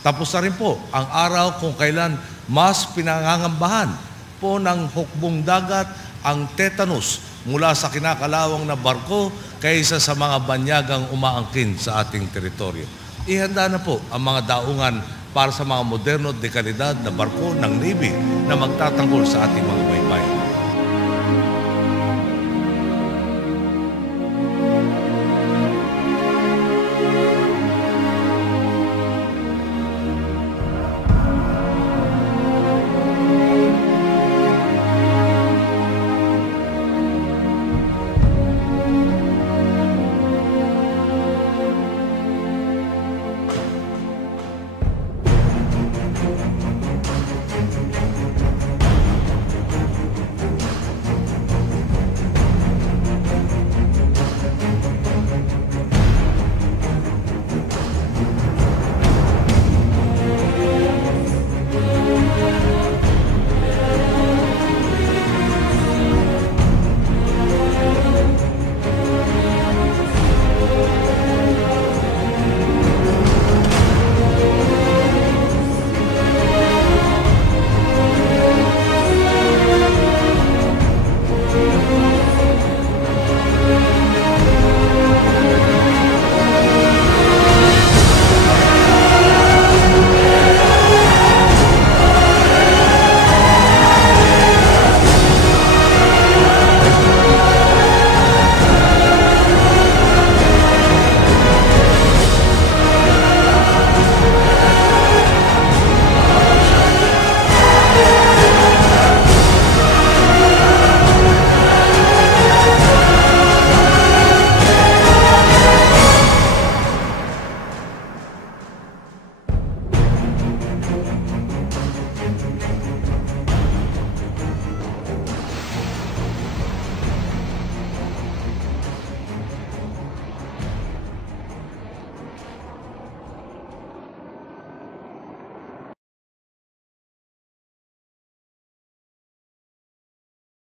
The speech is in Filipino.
Tapos na rin po ang araw kung kailan mas pinangangambahan po ng hukbong dagat ang tetanus mula sa kinakalawang na barko kaysa sa mga banyagang umaangkin sa ating teritoryo. Ihanda na po ang mga daungan para sa mga moderno at dekalidad na barko ng Navy na magtatanggol sa ating mga baybayin.